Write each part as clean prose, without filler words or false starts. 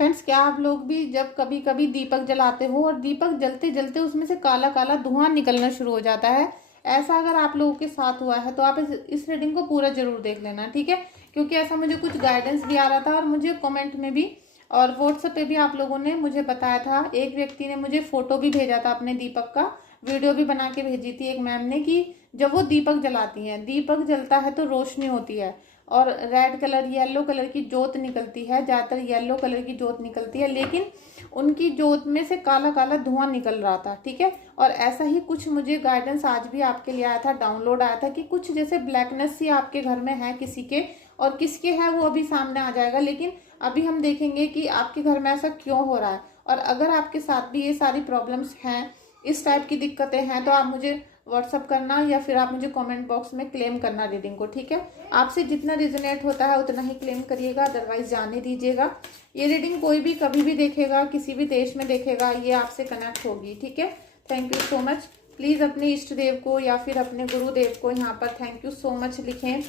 Friends, क्या आप लोग भी जब कभी कभी दीपक जलाते हो और दीपक जलते जलते उसमें से काला काला धुआं निकलना शुरू हो जाता है? ऐसा अगर आप लोगों के साथ हुआ है तो आप इस रीडिंग को पूरा जरूर देख लेना, ठीक है? क्योंकि ऐसा मुझे कुछ गाइडेंस भी आ रहा था और मुझे कमेंट में भी और व्हाट्सएप पे भी आप लोगों ने मुझे बताया था। एक व्यक्ति ने मुझे फोटो भी भेजा था अपने दीपक का, वीडियो भी बना के भेजी थी एक मैम ने, कि जब वो दीपक जलाती हैं, दीपक जलता है तो रोशनी होती है और रेड कलर येलो कलर की जोत निकलती है, ज़्यादातर येलो कलर की जोत निकलती है, लेकिन उनकी जोत में से काला काला धुआं निकल रहा था, ठीक है? और ऐसा ही कुछ मुझे गाइडेंस आज भी आपके लिए आया था, डाउनलोड आया था कि कुछ जैसे ब्लैकनेस सी आपके घर में है किसी के, और किसके है वो अभी सामने आ जाएगा। लेकिन अभी हम देखेंगे कि आपके घर में ऐसा क्यों हो रहा है। और अगर आपके साथ भी ये सारी प्रॉब्लम्स हैं, इस टाइप की दिक्कतें हैं, तो आप मुझे व्हाट्सअप करना या फिर आप मुझे कमेंट बॉक्स में क्लेम करना रीडिंग को, ठीक है? आपसे जितना रिजोनेट होता है उतना ही क्लेम करिएगा, अदरवाइज जाने दीजिएगा। ये रीडिंग कोई भी कभी भी देखेगा, किसी भी देश में देखेगा, ये आपसे कनेक्ट होगी, ठीक है? Thank you so much. Please अपने इष्ट देव को या फिर अपने गुरुदेव को यहाँ पर थैंक यू सो मच लिखें।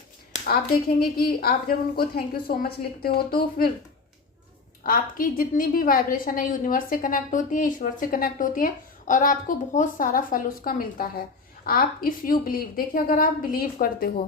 आप देखेंगे कि आप जब उनको थैंक यू सो मच लिखते हो तो फिर आपकी जितनी भी वाइब्रेशन है यूनिवर्स से कनेक्ट होती है, ईश्वर से कनेक्ट होती है, और आपको बहुत सारा फल उसका मिलता है। आप इफ़ यू बिलीव, देखिए अगर आप बिलीव करते हो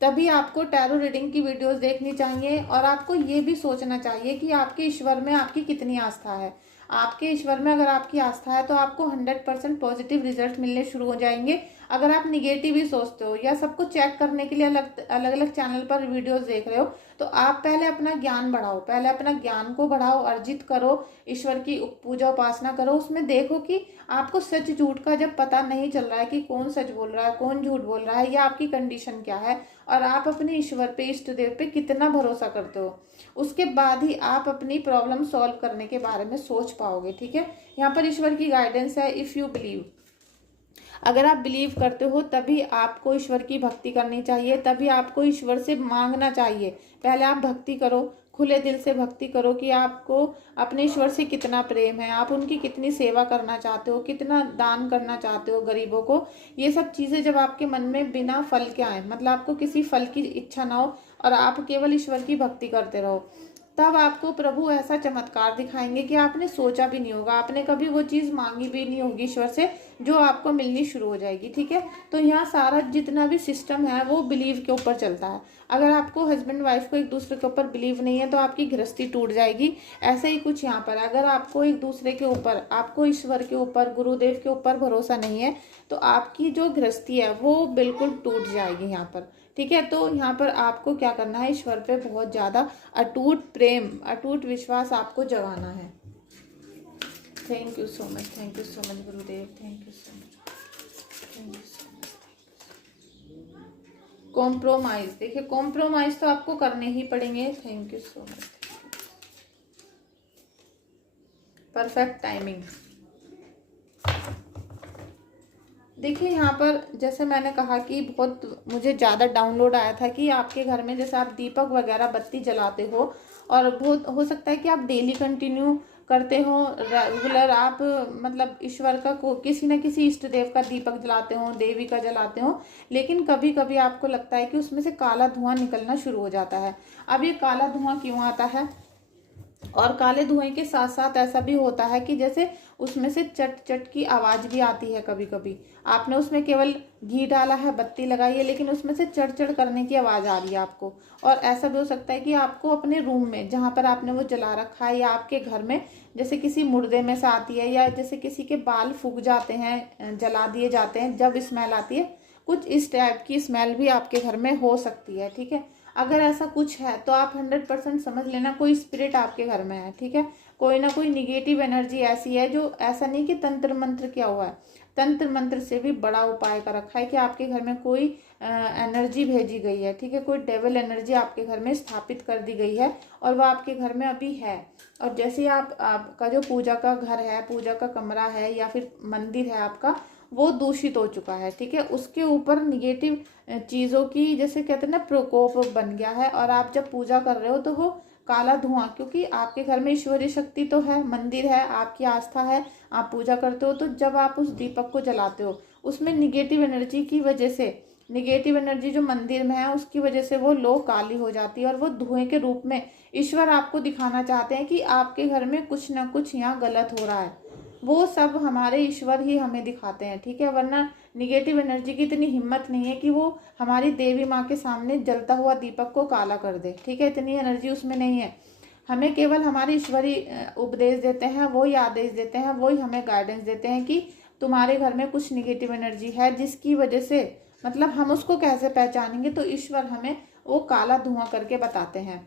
तभी आपको टैरो रीडिंग की वीडियोस देखनी चाहिए, और आपको ये भी सोचना चाहिए कि आपके ईश्वर में आपकी कितनी आस्था है। आपके ईश्वर में अगर आपकी आस्था है तो आपको 100% पॉजिटिव रिजल्ट मिलने शुरू हो जाएंगे। अगर आप निगेटिव ही सोचते हो या सबको चेक करने के लिए अलग अलग चैनल पर वीडियोस देख रहे हो, तो आप पहले अपना ज्ञान बढ़ाओ, पहले अपना ज्ञान को बढ़ाओ, अर्जित करो, ईश्वर की पूजा उपासना करो। उसमें देखो कि आपको सच झूठ का जब पता नहीं चल रहा है कि कौन सच बोल रहा है कौन झूठ बोल रहा है, या आपकी कंडीशन क्या है, और आप अपने ईश्वर पे, इष्ट देव पे कितना भरोसा करते हो, उसके बाद ही आप अपनी प्रॉब्लम सॉल्व करने के बारे में सोच पाओगे, ठीक है? यहाँ पर ईश्वर की गाइडेंस है, इफ़ यू बिलीव। अगर आप बिलीव करते हो तभी आपको ईश्वर की भक्ति करनी चाहिए, तभी आपको ईश्वर से मांगना चाहिए। पहले आप भक्ति करो, खुले दिल से भक्ति करो कि आपको अपने ईश्वर से कितना प्रेम है, आप उनकी कितनी सेवा करना चाहते हो, कितना दान करना चाहते हो गरीबों को। ये सब चीज़ें जब आपके मन में बिना फल के आए, मतलब आपको किसी फल की इच्छा ना हो और आप केवल ईश्वर की भक्ति करते रहो, तब आपको प्रभु ऐसा चमत्कार दिखाएंगे कि आपने सोचा भी नहीं होगा, आपने कभी वो चीज़ मांगी भी नहीं होगी ईश्वर से, जो आपको मिलनी शुरू हो जाएगी, ठीक है? तो यहाँ सारा जितना भी सिस्टम है वो बिलीव के ऊपर चलता है। अगर आपको हस्बैंड वाइफ को एक दूसरे के ऊपर बिलीव नहीं है तो आपकी गृहस्थी टूट जाएगी। ऐसे ही कुछ यहाँ पर, अगर आपको एक दूसरे के ऊपर, आपको ईश्वर के ऊपर, गुरुदेव के ऊपर भरोसा नहीं है, तो आपकी जो गृहस्थी है वो बिल्कुल टूट जाएगी यहाँ पर, ठीक है? तो यहाँ पर आपको क्या करना है, ईश्वर पे बहुत ज़्यादा अटूट प्रेम, अटूट विश्वास आपको जगाना है। Thank you so much, thank you so much Gurudev, thank you so much, thank you so much. Compromise, देखिए कॉम्प्रोमाइज तो आपको करने ही पड़ेंगे। Thank you so much, perfect timing. देखिए यहाँ पर जैसे मैंने कहा कि बहुत मुझे ज़्यादा डाउनलोड आया था कि आपके घर में जैसे आप दीपक वगैरह बत्ती जलाते हो, और बहुत हो सकता है कि आप डेली कंटिन्यू करते हो, रेगुलर आप मतलब ईश्वर का किसी न किसी इष्ट देव का दीपक जलाते हो, देवी का जलाते हो, लेकिन कभी कभी आपको लगता है कि उसमें से काला धुआं निकलना शुरू हो जाता है। अब ये काला धुआं क्यों आता है? और काले धुएं के साथ साथ ऐसा भी होता है कि जैसे उसमें से चट चट की आवाज़ भी आती है। कभी कभी आपने उसमें केवल घी डाला है, बत्ती लगाई है, लेकिन उसमें से चट चट करने की आवाज़ आ रही है आपको। और ऐसा भी हो सकता है कि आपको अपने रूम में जहाँ पर आपने वो जला रखा है, या आपके घर में जैसे किसी मुर्दे में से आती है, या जैसे किसी के बाल फूक जाते हैं, जला दिए जाते हैं, जब स्मेल आती है, कुछ इस टाइप की स्मेल भी आपके घर में हो सकती है, ठीक है? अगर ऐसा कुछ है तो आप 100% समझ लेना कोई स्पिरिट आपके घर में है, ठीक है? कोई ना कोई निगेटिव एनर्जी ऐसी है, जो ऐसा नहीं कि तंत्र मंत्र क्या हुआ है, तंत्र मंत्र से भी बड़ा उपाय कर रखा है कि आपके घर में कोई एनर्जी भेजी गई है, ठीक है? कोई डेविल एनर्जी आपके घर में स्थापित कर दी गई है, और वह आपके घर में अभी है। और जैसे आपका जो पूजा का घर है, पूजा का कमरा है, या फिर मंदिर है आपका, वो दूषित हो चुका है, ठीक है? उसके ऊपर निगेटिव चीज़ों की, जैसे कहते हैं ना, प्रकोप बन गया है, और आप जब पूजा कर रहे हो तो वो काला धुआं, क्योंकि आपके घर में ईश्वरीय शक्ति तो है, मंदिर है, आपकी आस्था है, आप पूजा करते हो, तो जब आप उस दीपक को जलाते हो उसमें निगेटिव एनर्जी की वजह से निगेटिव एनर्जी जो मंदिर में है उसकी वजह से वो लो काली हो जाती है और वो धुएं के रूप में ईश्वर आपको दिखाना चाहते हैं कि आपके घर में कुछ ना कुछ यहाँ गलत हो रहा है। वो सब हमारे ईश्वर ही हमें दिखाते हैं, ठीक है। वरना निगेटिव एनर्जी की इतनी हिम्मत नहीं है कि वो हमारी देवी माँ के सामने जलता हुआ दीपक को काला कर दे, ठीक है। इतनी एनर्जी उसमें नहीं है। हमें केवल हमारे ईश्वरी उपदेश देते हैं, वो ही आदेश देते हैं, वो ही हमें गाइडेंस देते हैं कि तुम्हारे घर में कुछ निगेटिव एनर्जी है, जिसकी वजह से मतलब हम उसको कैसे पहचानेंगे, तो ईश्वर हमें वो काला धुआं करके बताते हैं।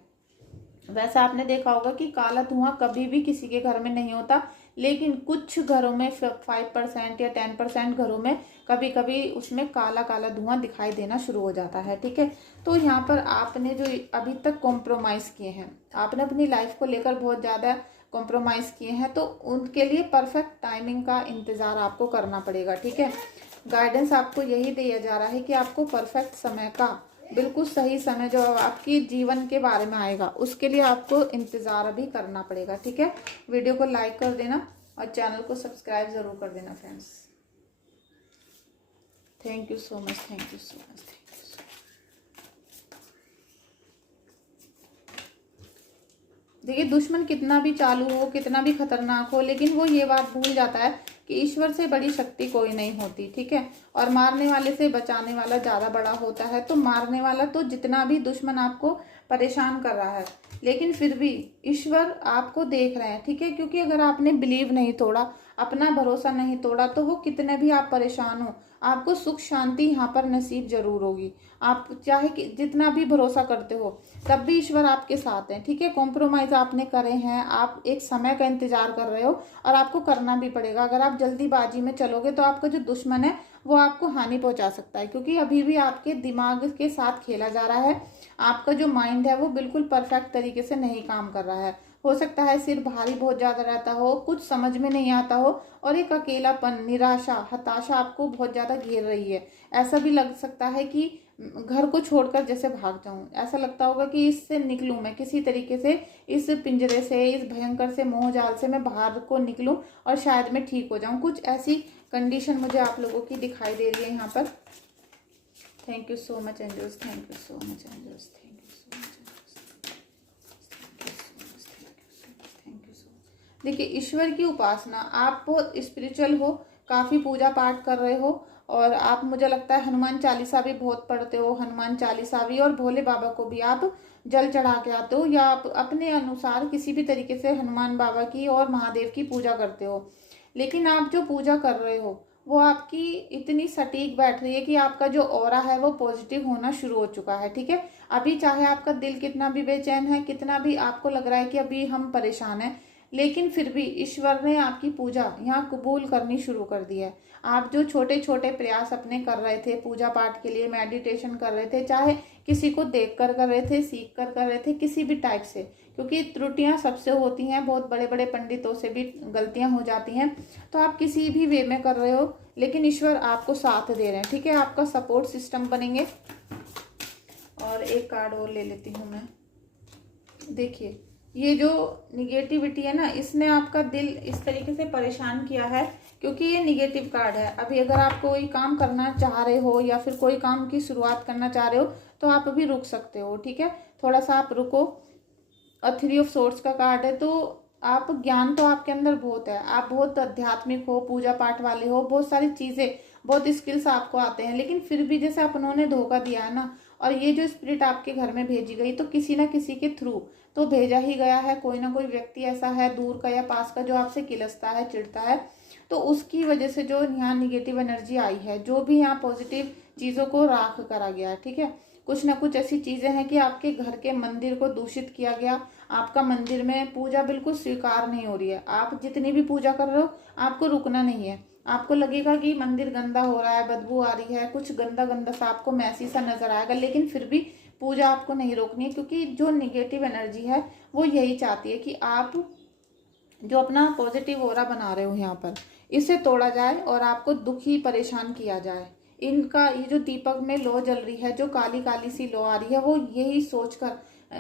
वैसे आपने देखा होगा कि काला धुआं कभी भी किसी के घर में नहीं होता, लेकिन कुछ घरों में 5% या 10% घरों में कभी कभी उसमें काला काला धुआं दिखाई देना शुरू हो जाता है, ठीक है। तो यहाँ पर आपने जो अभी तक कॉम्प्रोमाइज़ किए हैं, आपने अपनी लाइफ को लेकर बहुत ज़्यादा कॉम्प्रोमाइज़ किए हैं, तो उनके लिए परफेक्ट टाइमिंग का इंतज़ार आपको करना पड़ेगा, ठीक है। गाइडेंस आपको यही दिया जा रहा है कि आपको परफेक्ट समय का, बिल्कुल सही समय जो आपकी जीवन के बारे में आएगा, उसके लिए आपको इंतज़ार भी करना पड़ेगा, ठीक है। वीडियो को लाइक कर देना और चैनल को सब्सक्राइब ज़रूर कर देना friends. Thank you so much, thank you so much, thank you so much. देखिए, दुश्मन कितना भी चालू हो, कितना भी खतरनाक हो, लेकिन वो ये बात भूल जाता है कि ईश्वर से बड़ी शक्ति कोई नहीं होती, ठीक है। और मारने वाले से बचाने वाला ज़्यादा बड़ा होता है। तो मारने वाला तो जितना भी दुश्मन आपको परेशान कर रहा है, लेकिन फिर भी ईश्वर आपको देख रहे हैं, ठीक है। क्योंकि अगर आपने बिलीव नहीं तोड़ा, अपना भरोसा नहीं तोड़ा, तो वो कितने भी आप परेशान हो, आपको सुख शांति यहाँ पर नसीब जरूर होगी। आप चाहे कि जितना भी भरोसा करते हो, तब भी ईश्वर आपके साथ हैं, ठीक है। कॉम्प्रोमाइज़ आपने करे हैं, आप एक समय का इंतजार कर रहे हो और आपको करना भी पड़ेगा। अगर आप जल्दीबाजी में चलोगे तो आपका जो दुश्मन है वो आपको हानि पहुंचा सकता है, क्योंकि अभी भी आपके दिमाग के साथ खेला जा रहा है। आपका जो माइंड है वो बिल्कुल परफेक्ट तरीके से नहीं काम कर रहा है। हो सकता है सिर भारी बहुत ज़्यादा रहता हो, कुछ समझ में नहीं आता हो, और एक अकेलापन, निराशा, हताशा आपको बहुत ज़्यादा घेर रही है। ऐसा भी लग सकता है कि घर को छोड़कर जैसे भाग जाऊं, ऐसा लगता होगा कि इससे निकलूं मैं किसी तरीके से, इस पिंजरे से, इस भयंकर से मोह जाल से मैं बाहर को निकलूं और शायद मैं ठीक हो जाऊं। कुछ ऐसी कंडीशन मुझे आप लोगों की दिखाई दे रही है यहाँ पर। Thank you so much angels, thank you so much angels, thank you so much angels, thank you so much. देखिए, ईश्वर की उपासना, आप बहुत स्पिरिचुअल हो, काफ़ी पूजा पाठ कर रहे हो, और आप, मुझे लगता है, हनुमान चालीसा भी बहुत पढ़ते हो। हनुमान चालीसा भी और भोले बाबा को भी आप जल चढ़ा के आते हो, या आप अपने अनुसार किसी भी तरीके से हनुमान बाबा की और महादेव की पूजा करते हो। लेकिन आप जो पूजा कर रहे हो वो आपकी इतनी सटीक बैठ रही है कि आपका जो ऑरा है वो पॉजिटिव होना शुरू हो चुका है, ठीक है। अभी चाहे आपका दिल कितना भी बेचैन है, कितना भी आपको लग रहा है कि अभी हम परेशान हैं, लेकिन फिर भी ईश्वर ने आपकी पूजा यहाँ कबूल करनी शुरू कर दी है। आप जो छोटे छोटे प्रयास अपने कर रहे थे पूजा पाठ के लिए, मेडिटेशन कर रहे थे, चाहे किसी को देख कर रहे थे, सीख कर रहे थे, किसी भी टाइप से, क्योंकि त्रुटियां सबसे होती हैं, बहुत बड़े बड़े पंडितों से भी गलतियां हो जाती हैं। तो आप किसी भी वे में कर रहे हो, लेकिन ईश्वर आपको साथ दे रहे हैं, ठीक है। आपका सपोर्ट सिस्टम बनेंगे। और एक कार्ड और ले लेती हूँ मैं। देखिए, ये जो निगेटिविटी है ना, इसने आपका दिल इस तरीके से परेशान किया है, क्योंकि ये निगेटिव कार्ड है। अभी अगर आप कोई काम करना चाह रहे हो या फिर कोई काम की शुरुआत करना चाह रहे हो, तो आप अभी रुक सकते हो, ठीक है। थोड़ा सा आप रुको। और 3 ऑफ सोर्ड्स का कार्ड है, तो आप, ज्ञान तो आपके अंदर बहुत है, आप बहुत आध्यात्मिक हो, पूजा पाठ वाले हो, बहुत सारी चीज़ें, बहुत स्किल्स आपको आते हैं, लेकिन फिर भी जैसे आप, उन्होंने धोखा दिया है ना, और ये जो स्पिरिट आपके घर में भेजी गई, तो किसी ना किसी के थ्रू तो भेजा ही गया है। कोई ना कोई व्यक्ति ऐसा है, दूर का या पास का, जो आपसे किलसता है, चिढ़ता है, तो उसकी वजह से जो यहाँ निगेटिव एनर्जी आई है, जो भी यहाँ पॉजिटिव चीज़ों को राख करा गया है, ठीक है। कुछ ना कुछ ऐसी चीज़ें हैं कि आपके घर के मंदिर को दूषित किया गया, आपका मंदिर में पूजा बिल्कुल स्वीकार नहीं हो रही है। आप जितनी भी पूजा कर रहे हो, आपको रुकना नहीं है। आपको लगेगा कि मंदिर गंदा हो रहा है, बदबू आ रही है, कुछ गंदा गंदा सा आपको मैसी सा नजर आएगा, लेकिन फिर भी पूजा आपको नहीं रोकनी है, क्योंकि जो निगेटिव एनर्जी है वो यही चाहती है कि आप जो अपना पॉजिटिव ऑरा बना रहे हो यहाँ पर, इसे तोड़ा जाए और आपको दुखी परेशान किया जाए। इनका ये जो दीपक में लो जल रही है, जो काली काली सी लो आ रही है, वो यही सोचकर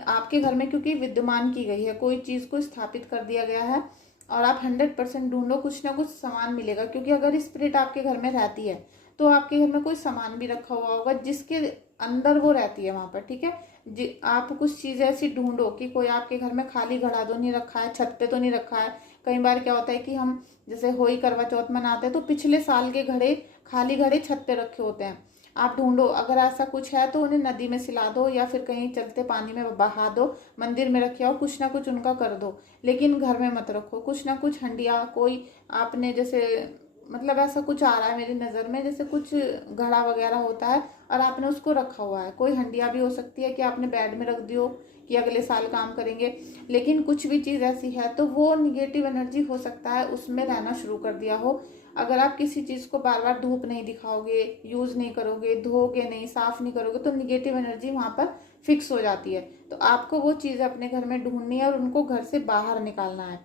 आपके घर में, क्योंकि विद्यमान की गई है, कोई चीज़ को स्थापित कर दिया गया है, और आप 100% ढूंढो, कुछ ना कुछ सामान मिलेगा। क्योंकि अगर स्पिरिट आपके घर में रहती है तो आपके घर में कोई सामान भी रखा हुआ होगा जिसके अंदर वो रहती है वहां पर, ठीक है। आप कुछ चीजें ऐसी ढूंढो कि कोई आपके घर में खाली घड़ा तो नहीं रखा है, छत पे तो नहीं रखा है। कई बार क्या होता है कि हम जैसे होली करवा चौथ मनाते हैं तो पिछले साल के घड़े, खाली घड़े छत पे रखे होते हैं। आप ढूंढो, अगर ऐसा कुछ है तो उन्हें नदी में सिला दो या फिर कहीं चलते पानी में बहा दो, मंदिर में रखे आओ, कुछ ना कुछ उनका कर दो, लेकिन घर में मत रखो। कुछ ना कुछ हंडिया, कोई आपने जैसे मतलब ऐसा कुछ आ रहा है मेरी नज़र में, जैसे कुछ घड़ा वगैरह होता है और आपने उसको रखा हुआ है। कोई हंडिया भी हो सकती है कि आपने बेड में रख दियो कि अगले साल काम करेंगे, लेकिन कुछ भी चीज़ ऐसी है तो वो निगेटिव एनर्जी हो सकता है उसमें रहना शुरू कर दिया हो। अगर आप किसी चीज़ को बार बार धूप नहीं दिखाओगे, यूज़ नहीं करोगे, धोगे नहीं, साफ नहीं करोगे, तो निगेटिव एनर्जी वहाँ पर फिक्स हो जाती है। तो आपको वो चीज़ अपने घर में ढूंढनी है और उनको घर से बाहर निकालना है।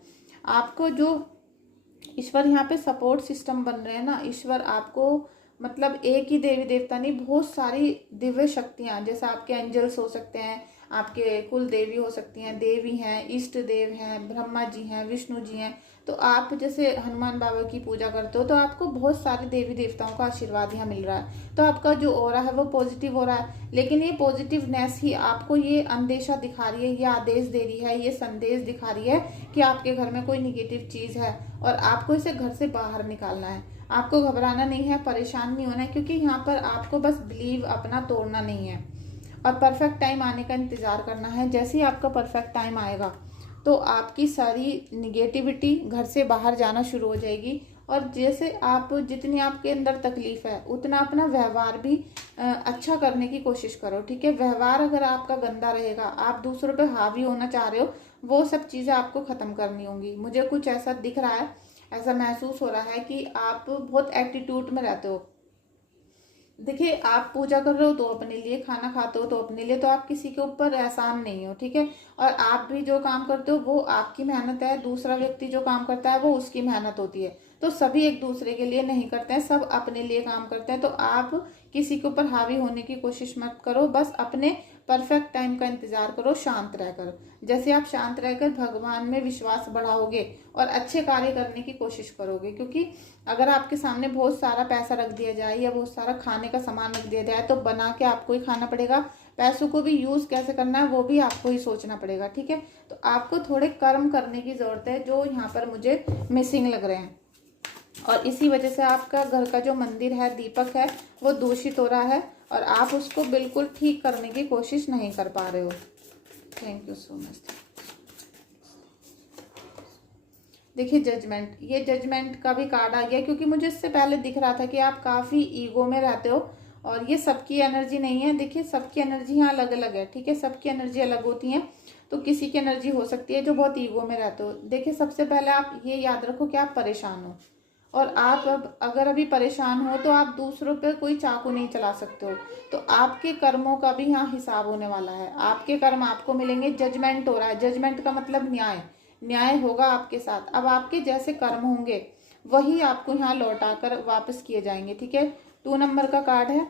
आपको जो ईश्वर यहाँ पे सपोर्ट सिस्टम बन रहे हैं ना, ईश्वर आपको मतलब एक ही देवी देवता नहीं, बहुत सारी दिव्य शक्तियाँ, जैसे आपके एंजल्स हो सकते हैं, आपके कुल देवी हो सकती हैं, देवी हैं, इष्ट देव हैं, ब्रह्मा जी हैं, विष्णु जी हैं। तो आप जैसे हनुमान बाबा की पूजा करते हो तो आपको बहुत सारे देवी देवताओं का आशीर्वाद यहाँ मिल रहा है। तो आपका जो ऑरा है वो पॉजिटिव हो रहा है, लेकिन ये पॉजिटिवनेस ही आपको ये अंदेशा दिखा रही है, ये आदेश दे रही है, ये संदेश दिखा रही है कि आपके घर में कोई निगेटिव चीज़ है और आपको इसे घर से बाहर निकालना है। आपको घबराना नहीं है, परेशान नहीं होना है, क्योंकि यहाँ पर आपको बस बिलीव अपना तोड़ना नहीं है और परफेक्ट टाइम आने का इंतज़ार करना है। जैसे ही आपका परफेक्ट टाइम आएगा तो आपकी सारी निगेटिविटी घर से बाहर जाना शुरू हो जाएगी। और जैसे आप जितनी आपके अंदर तकलीफ है उतना अपना व्यवहार भी अच्छा करने की कोशिश करो, ठीक है। व्यवहार अगर आपका गंदा रहेगा, आप दूसरों पे हावी होना चाह रहे हो, वो सब चीज़ें आपको ख़त्म करनी होंगी। मुझे कुछ ऐसा दिख रहा है, ऐसा महसूस हो रहा है कि आप बहुत एटीट्यूड में रहते हो। देखिए, आप पूजा कर रहे हो तो अपने लिए, खाना खाते हो तो अपने लिए, तो आप किसी के ऊपर एहसान नहीं हो, ठीक है। और आप भी जो काम करते हो वो आपकी मेहनत है, दूसरा व्यक्ति जो काम करता है वो उसकी मेहनत होती है। तो सभी एक दूसरे के लिए नहीं करते हैं, सब अपने लिए काम करते हैं। तो आप किसी के ऊपर हावी होने की कोशिश मत करो, बस अपने परफेक्ट टाइम का इंतजार करो शांत रहकर। जैसे आप शांत रहकर भगवान में विश्वास बढ़ाओगे और अच्छे कार्य करने की कोशिश करोगे, क्योंकि अगर आपके सामने बहुत सारा पैसा रख दिया जाए या बहुत सारा खाने का सामान रख दिया जाए तो बना के आपको ही खाना पड़ेगा। पैसों को भी यूज़ कैसे करना है वो भी आपको ही सोचना पड़ेगा, ठीक है। तो आपको थोड़े कर्म करने की ज़रूरत है जो यहाँ पर मुझे मिसिंग लग रहे हैं, और इसी वजह से आपका घर का जो मंदिर है, दीपक है, वो दूषित हो रहा है और आप उसको बिल्कुल ठीक करने की कोशिश नहीं कर पा रहे हो। Thank you so much. देखिए, जजमेंट, ये जजमेंट का भी कार्ड आ गया, क्योंकि मुझे इससे पहले दिख रहा था कि आप काफ़ी ईगो में रहते हो और ये सबकी एनर्जी नहीं है। देखिए, सबकी एनर्जी यहाँ अलग अलग है, ठीक है, सबकी एनर्जी अलग होती है। तो किसी की एनर्जी हो सकती है जो बहुत ईगो में रहते हो। देखिए, सबसे पहले आप ये याद रखो कि आप परेशान हो, और आप अब अगर अभी परेशान हो तो आप दूसरों पे कोई चाकू नहीं चला सकते हो। तो आपके कर्मों का भी यहाँ हिसाब होने वाला है, आपके कर्म आपको मिलेंगे। जजमेंट हो रहा है, जजमेंट का मतलब न्याय, न्याय होगा आपके साथ। अब आपके जैसे कर्म होंगे वही आपको यहाँ लौटा कर वापस किए जाएंगे, ठीक है। 2 नंबर का कार्ड है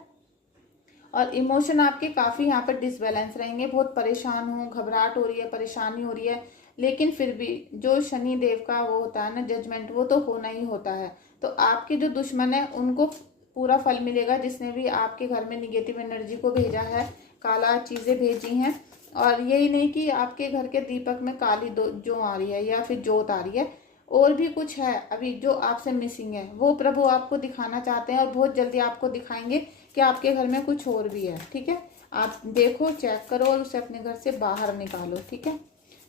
और इमोशन आपके काफ़ी यहाँ पर डिसबैलेंस रहेंगे, बहुत परेशान हो, घबराहट हो रही है, परेशानी हो रही है, लेकिन फिर भी जो शनि देव का वो होता है ना जजमेंट, वो तो होना ही होता है। तो आपके जो दुश्मन है उनको पूरा फल मिलेगा, जिसने भी आपके घर में निगेटिव एनर्जी को भेजा है, काला चीज़ें भेजी हैं। और यही नहीं कि आपके घर के दीपक में काली जो आ रही है या फिर जोत आ रही है, और भी कुछ है अभी जो आपसे मिसिंग है, वो प्रभु आपको दिखाना चाहते हैं और बहुत जल्दी आपको दिखाएंगे कि आपके घर में कुछ और भी है, ठीक है। आप देखो, चेक करो और उसे अपने घर से बाहर निकालो, ठीक है।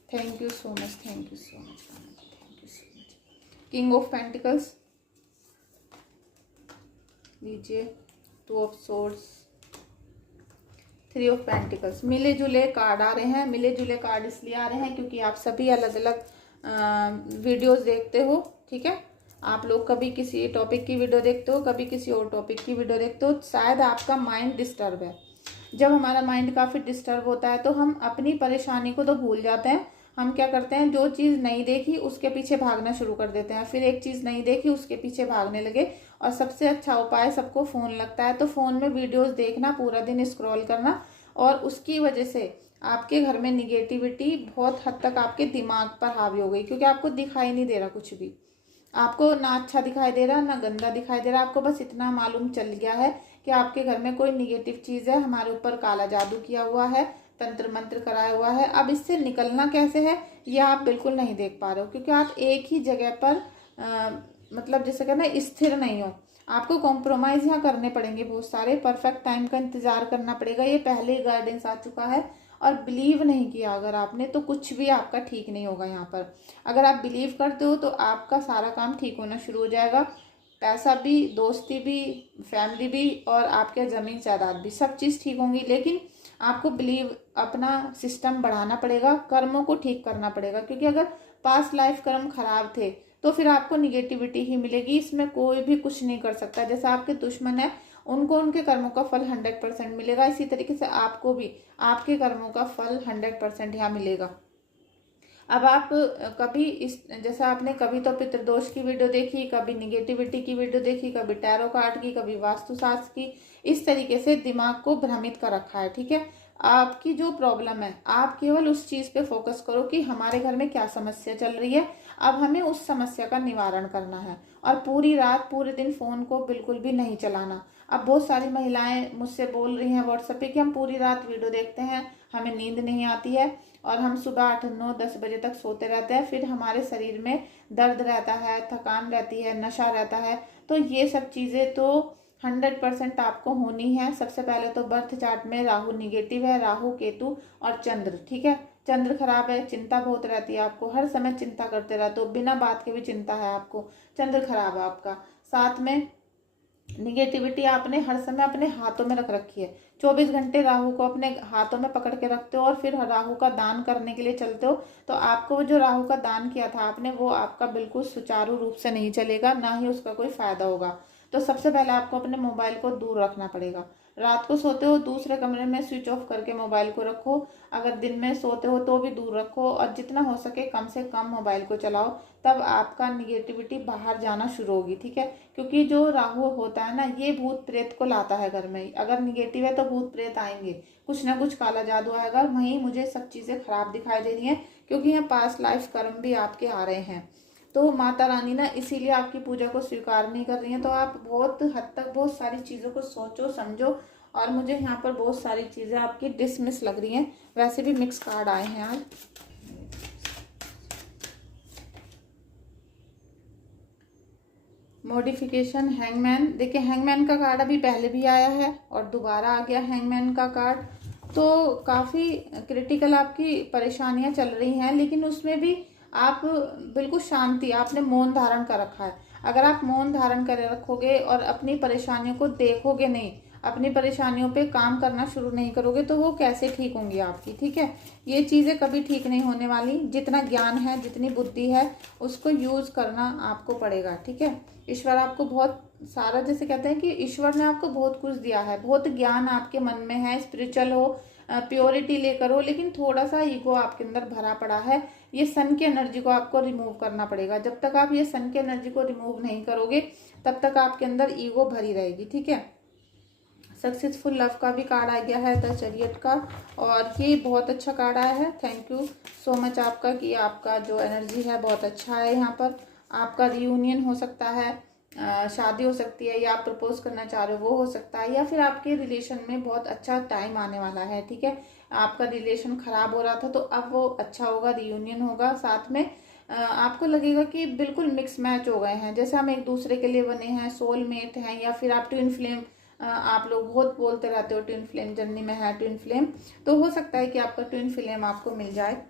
Thank you so much, thank you so much, thank you so much. King of pentacles लीजिए, 2 ऑफ सोर्ड्स, 3 ऑफ पेंटिकल्स। मिले जुले कार्ड आ रहे हैं। मिले जुले कार्ड इसलिए आ रहे हैं क्योंकि आप सभी अलग अलग वीडियोस देखते हो, ठीक है। आप लोग कभी किसी टॉपिक की वीडियो देखते हो, कभी किसी और टॉपिक की वीडियो देखते हो। शायद आपका माइंड डिस्टर्ब है। जब हमारा माइंड काफ़ी डिस्टर्ब होता है तो हम अपनी परेशानी को तो भूल जाते हैं। हम क्या करते हैं, जो चीज़ नहीं देखी उसके पीछे भागना शुरू कर देते हैं, फिर एक चीज़ नहीं देखी उसके पीछे भागने लगे। और सबसे अच्छा उपाय, सबको फ़ोन लगता है तो फ़ोन में वीडियोस देखना, पूरा दिन स्क्रॉल करना, और उसकी वजह से आपके घर में निगेटिविटी बहुत हद तक आपके दिमाग पर हावी हो गई, क्योंकि आपको दिखाई नहीं दे रहा कुछ भी। आपको ना अच्छा दिखाई दे रहा ना गंदा दिखाई दे रहा, आपको बस इतना मालूम चल गया है कि आपके घर में कोई निगेटिव चीज़ है, हमारे ऊपर काला जादू किया हुआ है, तंत्र मंत्र कराया हुआ है। अब इससे निकलना कैसे है ये आप बिल्कुल नहीं देख पा रहे हो, क्योंकि आप एक ही जगह पर मतलब जैसे कहना स्थिर नहीं हो। आपको कॉम्प्रोमाइज़ यहाँ करने पड़ेंगे, बहुत सारे परफेक्ट टाइम का इंतजार करना पड़ेगा। ये पहले ही गाइडेंस आ चुका है, और बिलीव नहीं किया अगर आपने तो कुछ भी आपका ठीक नहीं होगा यहाँ पर। अगर आप बिलीव करते हो तो आपका सारा काम ठीक होना शुरू हो जाएगा। पैसा भी, दोस्ती भी, फैमिली भी, और आपके ज़मीन जायदाद भी, सब चीज़ ठीक होंगी। लेकिन आपको बिलीव, अपना सिस्टम बढ़ाना पड़ेगा, कर्मों को ठीक करना पड़ेगा। क्योंकि अगर पास्ट लाइफ कर्म खराब थे तो फिर आपको निगेटिविटी ही मिलेगी, इसमें कोई भी कुछ नहीं कर सकता। जैसे आपके दुश्मन है, उनको उनके कर्मों का फल 100% मिलेगा, इसी तरीके से आपको भी आपके कर्मों का फल 100% यहाँ मिलेगा। अब आप कभी इस, जैसे आपने कभी तो पितृदोष की वीडियो देखी, कभी निगेटिविटी की वीडियो देखी, कभी टैरो कार्ड की, कभी वास्तुशास्त्र की, इस तरीके से दिमाग को भ्रमित कर रखा है। ठीक है, आपकी जो प्रॉब्लम है आप केवल उस चीज़ पे फोकस करो कि हमारे घर में क्या समस्या चल रही है, अब हमें उस समस्या का निवारण करना है। और पूरी रात पूरे दिन फ़ोन को बिल्कुल भी नहीं चलाना। अब बहुत सारी महिलाएं मुझसे बोल रही हैं व्हाट्सएप पे कि हम पूरी रात वीडियो देखते हैं, हमें नींद नहीं आती है, और हम सुबह 8, 9, 10 बजे तक सोते रहते हैं, फिर हमारे शरीर में दर्द रहता है, थकान रहती है, नशा रहता है। तो ये सब चीज़ें तो 100% आपको होनी है। सबसे पहले तो बर्थ चार्ट में राहु निगेटिव है, राहु, केतु और चंद्र। ठीक है, चंद्र खराब है, चिंता बहुत रहती है आपको, हर समय चिंता करते रहते हो, बिना बात के भी चिंता है आपको, चंद्र खराब है आपका। साथ में निगेटिविटी आपने हर समय अपने हाथों में रख रखी है, 24 घंटे राहु को अपने हाथों में पकड़ के रखते हो, और फिर राहु का दान करने के लिए चलते हो। तो आपको जो राहु का दान किया था आपने, वो आपका बिल्कुल सुचारू रूप से नहीं चलेगा, ना ही उसका कोई फायदा होगा। तो सबसे पहले आपको अपने मोबाइल को दूर रखना पड़ेगा। रात को सोते हो दूसरे कमरे में स्विच ऑफ करके मोबाइल को रखो, अगर दिन में सोते हो तो भी दूर रखो, और जितना हो सके कम से कम मोबाइल को चलाओ, तब आपका निगेटिविटी बाहर जाना शुरू होगी। ठीक है, क्योंकि जो राहु होता है ना, ये भूत प्रेत को लाता है घर में। अगर निगेटिव है तो भूत प्रेत आएंगे, कुछ ना कुछ काला जादू आएगा। वहीं मुझे सब चीज़ें खराब दिखाई दे रही हैं, क्योंकि यहाँ पास्ट लाइफ कर्म भी आपके आ रहे हैं। तो माता रानी ना इसीलिए आपकी पूजा को स्वीकार नहीं कर रही हैं। तो आप बहुत हद तक बहुत सारी चीज़ों को सोचो समझो। और मुझे यहाँ पर बहुत सारी चीज़ें आपकी डिसमिस लग रही हैं। वैसे भी मिक्स कार्ड आए हैं आज। Modification, hangman. देखिए हैंगमैन का कार्ड अभी पहले भी आया है और दोबारा आ गया हैंगमैन का कार्ड। तो काफ़ी क्रिटिकल आपकी परेशानियां चल रही हैं, लेकिन उसमें भी आप बिल्कुल शांति, आपने मौन धारण कर रखा है। अगर आप मौन धारण कर रखोगे और अपनी परेशानियों को देखोगे नहीं, अपनी परेशानियों पे काम करना शुरू नहीं करोगे, तो वो कैसे ठीक होंगी आपकी। ठीक है, ये चीज़ें कभी ठीक नहीं होने वाली। जितना ज्ञान है, जितनी बुद्धि है, उसको यूज़ करना आपको पड़ेगा। ठीक है, ईश्वर आपको बहुत सारा, जैसे कहते हैं कि ईश्वर ने आपको बहुत कुछ दिया है, बहुत ज्ञान आपके मन में है, स्पिरिचुअल हो, प्योरिटी लेकर हो, लेकिन थोड़ा सा ईगो आपके अंदर भरा पड़ा है। ये सन की एनर्जी को आपको रिमूव करना पड़ेगा। जब तक आप ये सन की एनर्जी को रिमूव नहीं करोगे, तब तक आपके अंदर ईगो भरी रहेगी। ठीक है, सक्सेसफुल लव का भी कार्ड आ गया है, द चैरियट का, और ये बहुत अच्छा कार्ड आया है। थैंक यू सो मच आपका, कि आपका जो एनर्जी है बहुत अच्छा है। यहाँ पर आपका रियूनियन हो सकता है, शादी हो सकती है, या आप प्रपोज करना चाह रहे हो वो हो सकता है, या फिर आपके रिलेशन में बहुत अच्छा टाइम आने वाला है। ठीक है, आपका रिलेशन खराब हो रहा था तो अब वो अच्छा होगा, रियूनियन होगा। साथ में आपको लगेगा कि बिल्कुल मिक्स मैच हो गए हैं, जैसे हम एक दूसरे के लिए बने हैं, सोलमेट हैं, या फिर आप ट्विन फ्लेम, आप लोग बहुत बोलते रहते हो ट्विन फ्लेम जर्नी में है, ट्विन फ्लेम, तो हो सकता है कि आपका ट्विन फ्लेम आपको मिल जाए।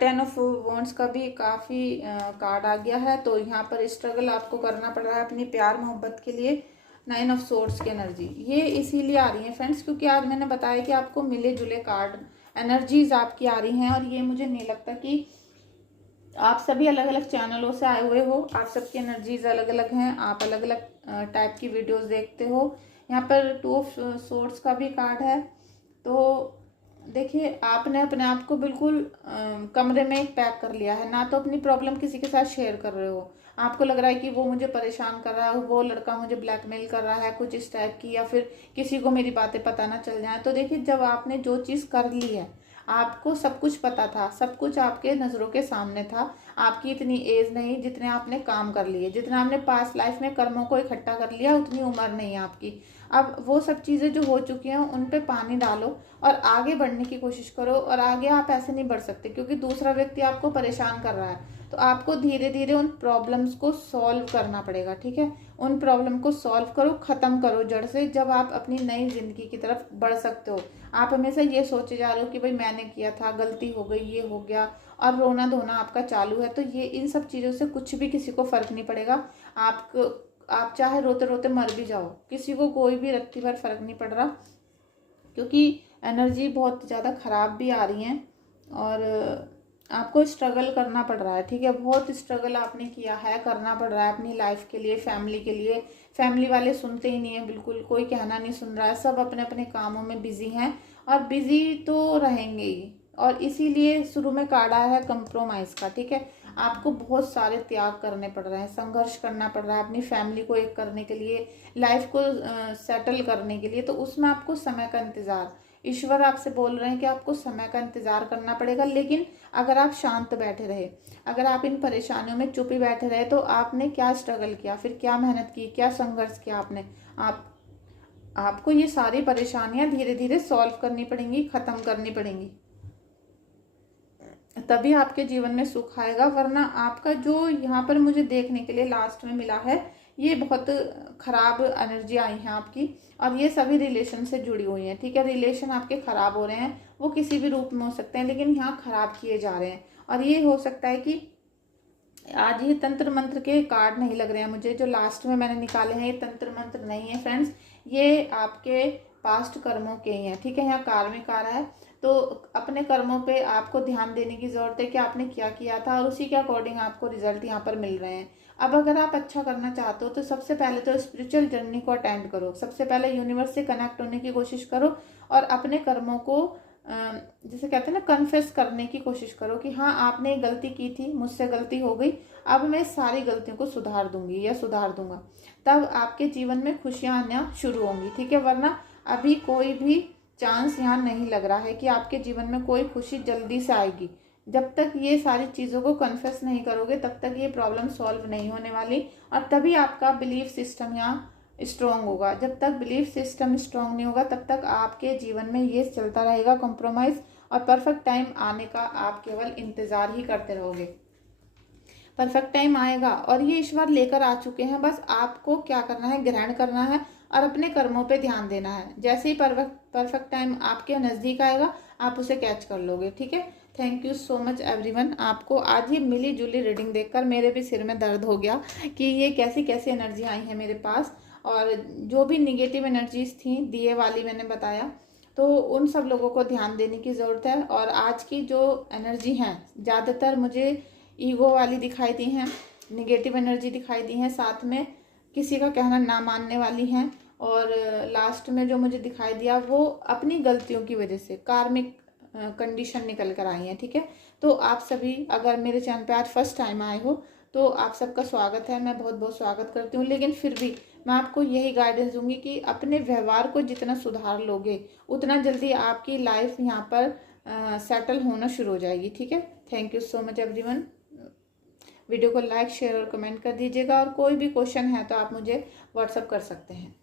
10 ऑफ वॉन्ड्स का भी काफ़ी कार्ड आ गया है। तो यहाँ पर स्ट्रगल आपको करना पड़ रहा है अपनी प्यार मोहब्बत के लिए। 9 ऑफ सोर्ड्स की एनर्जी ये इसीलिए आ रही है फ्रेंड्स, क्योंकि आज मैंने बताया कि आपको मिले जुले कार्ड एनर्जीज आपकी आ रही हैं, और ये मुझे नहीं लगता कि आप सभी अलग अलग चैनलों से आए हुए हो, आप सबकी एनर्जीज अलग अलग हैं, आप अलग अलग टाइप की वीडियोस देखते हो। यहाँ पर 2 ऑफ सोर्ड्स का भी कार्ड है। तो देखिए आपने अपने आप को बिल्कुल कमरे में एक पैक कर लिया है, ना तो अपनी प्रॉब्लम किसी के साथ शेयर कर रहे हो। आपको लग रहा है कि वो मुझे परेशान कर रहा है, वो लड़का मुझे ब्लैकमेल कर रहा है, कुछ इस टाइप की, या फिर किसी को मेरी बातें पता ना चल जाए। तो देखिए जब आपने जो चीज़ कर ली है, आपको सब कुछ पता था, सब कुछ आपके नज़रों के सामने था। आपकी इतनी एज नहीं जितने आपने काम कर लिए, जितना आपने पास्ट लाइफ में कर्मों को इकट्ठा कर लिया, उतनी उम्र नहीं है आपकी। अब वो सब चीज़ें जो हो चुकी हैं उन पे पानी डालो और आगे बढ़ने की कोशिश करो। और आगे आप ऐसे नहीं बढ़ सकते क्योंकि दूसरा व्यक्ति आपको परेशान कर रहा है। तो आपको धीरे धीरे उन प्रॉब्लम्स को सॉल्व करना पड़ेगा, ठीक है। उन प्रॉब्लम को सॉल्व करो, ख़त्म करो जड़ से, जब आप अपनी नई ज़िंदगी की तरफ बढ़ सकते हो। आप हमेशा ये सोचे जा रहे हो कि भाई मैंने किया था, गलती हो गई, ये हो गया, और रोना धोना आपका चालू है। तो ये इन सब चीज़ों से कुछ भी किसी को फ़र्क नहीं पड़ेगा। आप चाहे रोते रोते मर भी जाओ, किसी को कोई भी रत्ती भर फ़र्क नहीं पड़ रहा, क्योंकि एनर्जी बहुत ज़्यादा ख़राब भी आ रही हैं और आपको स्ट्रगल करना पड़ रहा है, ठीक है। बहुत स्ट्रगल आपने किया है, करना पड़ रहा है अपनी लाइफ के लिए, फैमिली के लिए। फैमिली वाले सुनते ही नहीं है, बिल्कुल कोई कहना नहीं सुन रहा है, सब अपने अपने कामों में बिजी हैं और बिजी तो रहेंगे ही। और इसीलिए शुरू में काढ़ा है कंप्रोमाइज़ का, ठीक है। आपको बहुत सारे त्याग करने पड़ रहे हैं, संघर्ष करना पड़ रहा है अपनी फैमिली को एक करने के लिए, लाइफ को सेटल करने के लिए। तो उसमें आपको समय का इंतज़ार, ईश्वर आपसे बोल रहे हैं कि आपको समय का इंतज़ार करना पड़ेगा। लेकिन अगर आप शांत बैठे रहे, अगर आप इन परेशानियों में चुप ही बैठे रहे, तो आपने क्या स्ट्रगल किया, फिर क्या मेहनत की, क्या संघर्ष किया आपने। आपको ये सारी परेशानियां धीरे धीरे सॉल्व करनी पड़ेंगी, ख़त्म करनी पड़ेंगी, तभी आपके जीवन में सुख आएगा। वरना आपका जो यहाँ पर मुझे देखने के लिए लास्ट में मिला है, ये बहुत खराब एनर्जी आई है आपकी, और ये सभी रिलेशन से जुड़ी हुई हैं, ठीक है। रिलेशन आपके खराब हो रहे हैं, वो किसी भी रूप में हो सकते हैं, लेकिन यहाँ खराब किए जा रहे हैं। और ये हो सकता है कि आज ये तंत्र मंत्र के कार्ड नहीं लग रहे हैं मुझे, जो लास्ट में मैंने निकाले हैं, ये तंत्र मंत्र नहीं है फ्रेंड्स, ये आपके पास्ट कर्मों के ही हैं, ठीक है। यहाँ कार्मिक आ रहा है, तो अपने कर्मों पे आपको ध्यान देने की ज़रूरत है कि आपने क्या किया था, और उसी के अकॉर्डिंग आपको रिजल्ट यहाँ पर मिल रहे हैं। अब अगर आप अच्छा करना चाहते हो तो सबसे पहले तो स्पिरिचुअल जर्नी को अटेंड करो, सबसे पहले यूनिवर्स से कनेक्ट होने की कोशिश करो, और अपने कर्मों को जैसे कहते हैं ना, कन्फेस करने की कोशिश करो कि हाँ आपने गलती की थी, मुझसे गलती हो गई, अब मैं सारी गलतियों को सुधार दूंगी या सुधार दूंगा। तब आपके जीवन में खुशियाँ आना शुरू होंगी, ठीक है। वरना अभी कोई भी चांस यहाँ नहीं लग रहा है कि आपके जीवन में कोई खुशी जल्दी से आएगी। जब तक ये सारी चीज़ों को कन्फेस नहीं करोगे, तब तक ये प्रॉब्लम सॉल्व नहीं होने वाली, और तभी आपका बिलीफ सिस्टम यहाँ स्ट्रॉन्ग होगा। जब तक बिलीफ सिस्टम स्ट्रॉन्ग नहीं होगा, तब तक आपके जीवन में ये चलता रहेगा कॉम्प्रोमाइज़, और परफेक्ट टाइम आने का आप केवल इंतज़ार ही करते रहोगे। परफेक्ट टाइम आएगा और ये ईश्वर लेकर आ चुके हैं, बस आपको क्या करना है, ग्रहण करना है और अपने कर्मों पे ध्यान देना है। जैसे ही परफेक्ट टाइम आपके नज़दीक आएगा, आप उसे कैच कर लोगे, ठीक है। Thank you so much everyone. आपको आज ये मिली जुली रीडिंग देखकर मेरे भी सिर में दर्द हो गया कि ये कैसी कैसी एनर्जी आई है मेरे पास, और जो भी निगेटिव एनर्जीज थी दिए वाली मैंने बताया, तो उन सब लोगों को ध्यान देने की ज़रूरत है। और आज की जो एनर्जी हैं ज़्यादातर मुझे ईगो वाली दिखाई दी हैं, निगेटिव एनर्जी दिखाई दी हैं, साथ में किसी का कहना ना मानने वाली हैं, और लास्ट में जो मुझे दिखाई दिया वो अपनी गलतियों की वजह से कार्मिक कंडीशन निकल कर आई हैं, ठीक है। तो आप सभी अगर मेरे चैनल पे आज फर्स्ट टाइम आए हो तो आप सबका स्वागत है, मैं बहुत बहुत स्वागत करती हूँ। लेकिन फिर भी मैं आपको यही गाइडेंस दूंगी कि अपने व्यवहार को जितना सुधार लोगे, उतना जल्दी आपकी लाइफ यहाँ पर सेटल होना शुरू हो जाएगी, ठीक है। Thank you so much everyone. Video को लाइक, शेयर और कमेंट कर दीजिएगा, और कोई भी क्वेश्चन है तो आप मुझे व्हाट्सअप कर सकते हैं।